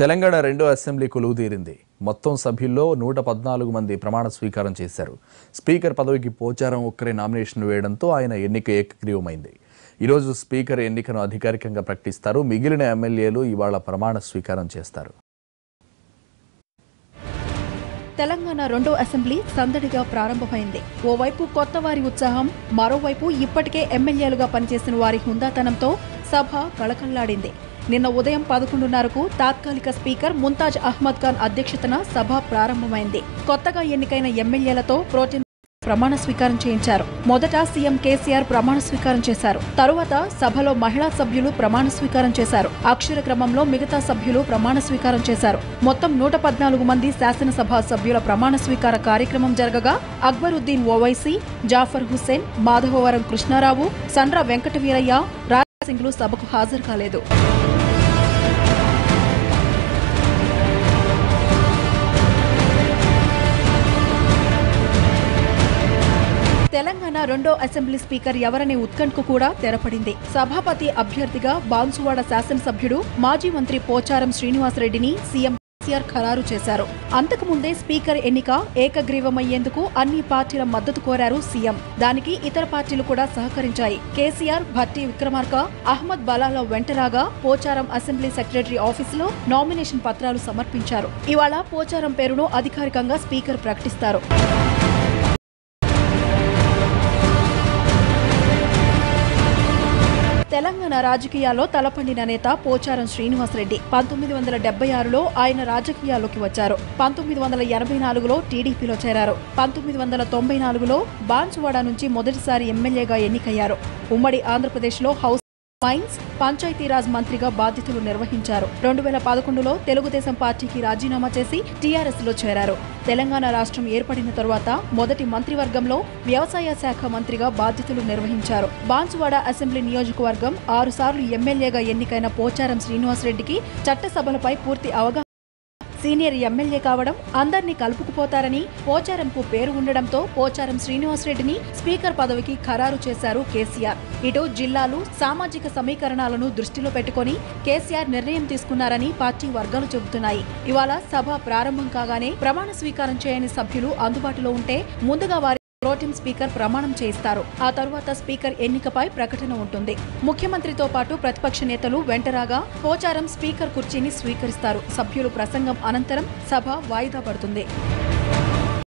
తెలంగాణ రెండో అసెంబ్లీ కొలువుదీరింది. మొత్తం సభ్యుల్లో 114 మంది ప్రమాణ స్వీకారం చేశారు. స్పీకర్ పదవికి పోచారం ఒక్కరే నామినేషన్ వేయడంతో ఆయన ఎన్నిక ఏకగ్రీవమైంది. ఈరోజు స్పీకర్ ఎన్నికను అధికారికంగా ప్రకటిస్తారు. మిగిలిన ఎమ్మెల్యేలు ఇవాళ ప్రమాణ స్వీకారం చేస్తారు. తెలంగాణ రెండో అసెంబ్లీ సందడిగా ప్రారంభమైంది. ఓవైపు కొత్త వారి ఉత్సాహం, మరోవైపు ఇప్పటికే ఎమ్మెల్యేలుగా పనిచేసిన వారి హుందాతనంతో సభ కళకళ్లాడింది. నిన్న ఉదయం 11:30కు తాత్కాలిక స్పీకర్ ముంతాజ్ అహ్మద్ ఖాన్ అధ్యక్షతన సభ ప్రారంభమైంది. కొత్తగా ఎన్నికైన ఎమ్మెల్యేలతో ప్రోటెం ప్రమాణ స్వీకారం చేయించారు. మొదట సీఎం కేసీఆర్ ప్రమాణ స్వీకారం చేశారు. తరువాత సభలో మహిళా సభ్యులు ప్రమాణ స్వీకారం చేశారు. అక్షర క్రమంలో మిగతా సభ్యులు ప్రమాణ స్వీకారం చేశారు. మొత్తం 114 మంది శాసనసభ సభ్యుల ప్రమాణ స్వీకార కార్యక్రమం జరగగా అక్బరుద్దీన్ ఓవైసీ, జాఫర్ హుస్సేన్, మాధవవరం కృష్ణారావు, సండ్ర వెంకటవీరయ్య, రాజాసింగ్లు సభకు హాజరు కాలేదు. తెలంగాణ రెండో అసెంబ్లీ స్పీకర్ ఎవరనే ఉత్కంఠకు కూడా తెరపడింది. సభాపతి అభ్యర్థిగా బాన్సువాడ శాసనసభ్యుడు మాజీ మంత్రి పోచారం శ్రీనివాసరెడ్డిని సీఎం కేసీఆర్ ఖరారు చేశారు. అంతకుముందే స్పీకర్ ఎన్నిక ఏకగ్రీవమయ్యేందుకు అన్ని పార్టీల మద్దతు కోరారు సీఎం. దానికి ఇతర పార్టీలు కూడా సహకరించాయి. కేసీఆర్, భట్టి విక్రమార్క, అహ్మద్ బలాల వెంటరాగా పోచారం అసెంబ్లీ సెక్రటరీ ఆఫీసులో నామినేషన్ పత్రాలు సమర్పించారు. ఇవాళ పోచారం పేరును అధికారికంగా స్పీకర్ ప్రకటిస్తారు. తెలంగాణ రాజకీయాల్లో తలపండిన నేత పోచారం శ్రీనివాసరెడ్డి 1976లో ఆయన రాజకీయాల్లోకి వచ్చారు. 1984లో టీడీపీలో చేరారు. 1994లో బాన్సువాడ నుంచి మొదటిసారి ఎమ్మెల్యేగా ఎన్నికయ్యారు. ఉమ్మడి ఆంధ్రప్రదేశ్లో హౌస్ మైన్స్, పంచాయతీరాజ్ మంత్రిగా బాధ్యతలు నిర్వహించారు. 2011లో తెలుగుదేశం పార్టీకి రాజీనామా చేసి టీఆర్ఎస్లో చేరారు. తెలంగాణ రాష్ట్రం ఏర్పడిన తరువాత మొదటి మంత్రివర్గంలో వ్యవసాయ శాఖ మంత్రిగా బాధ్యతలు నిర్వహించారు. బాన్సువాడ అసెంబ్లీ నియోజకవర్గం 6 సార్లు ఎమ్మెల్యేగా ఎన్నికైన పోచారం శ్రీనివాసరెడ్డికి చట్టసభలపై పూర్తి అవగాహన, సీనియర్ ఎమ్మెల్యే కావడం, అందర్నీ కలుపుకుపోతారని పోచారంకు పేరు ఉండడంతో పోచారం శ్రీనివాసరెడ్డిని స్పీకర్ పదవికి ఖరారు చేశారు కేసీఆర్. ఇటు జిల్లాలు, సామాజిక సమీకరణాలను దృష్టిలో పెట్టుకుని కేసీఆర్ నిర్ణయం తీసుకున్నారని పార్టీ వర్గాలు చెబుతున్నాయి. ఇవాళ సభ ప్రారంభం కాగానే ప్రమాణ స్వీకారం చేయని సభ్యులు అందుబాటులో ఉంటే ముందుగా వారి ప్రోటెం స్పీకర్ ప్రమాణం చేయిస్తారు. ఆ తరువాత స్పీకర్ ఎన్నికపై ప్రకటన ఉంటుంది. ముఖ్యమంత్రితో పాటు ప్రతిపక్ష నేతలు వెంటరాగా పోచారం స్పీకర్ కుర్చీని స్వీకరిస్తారు. సభ్యులు ప్రసంగం అనంతరం సభ వాయిదా పడుతుంది.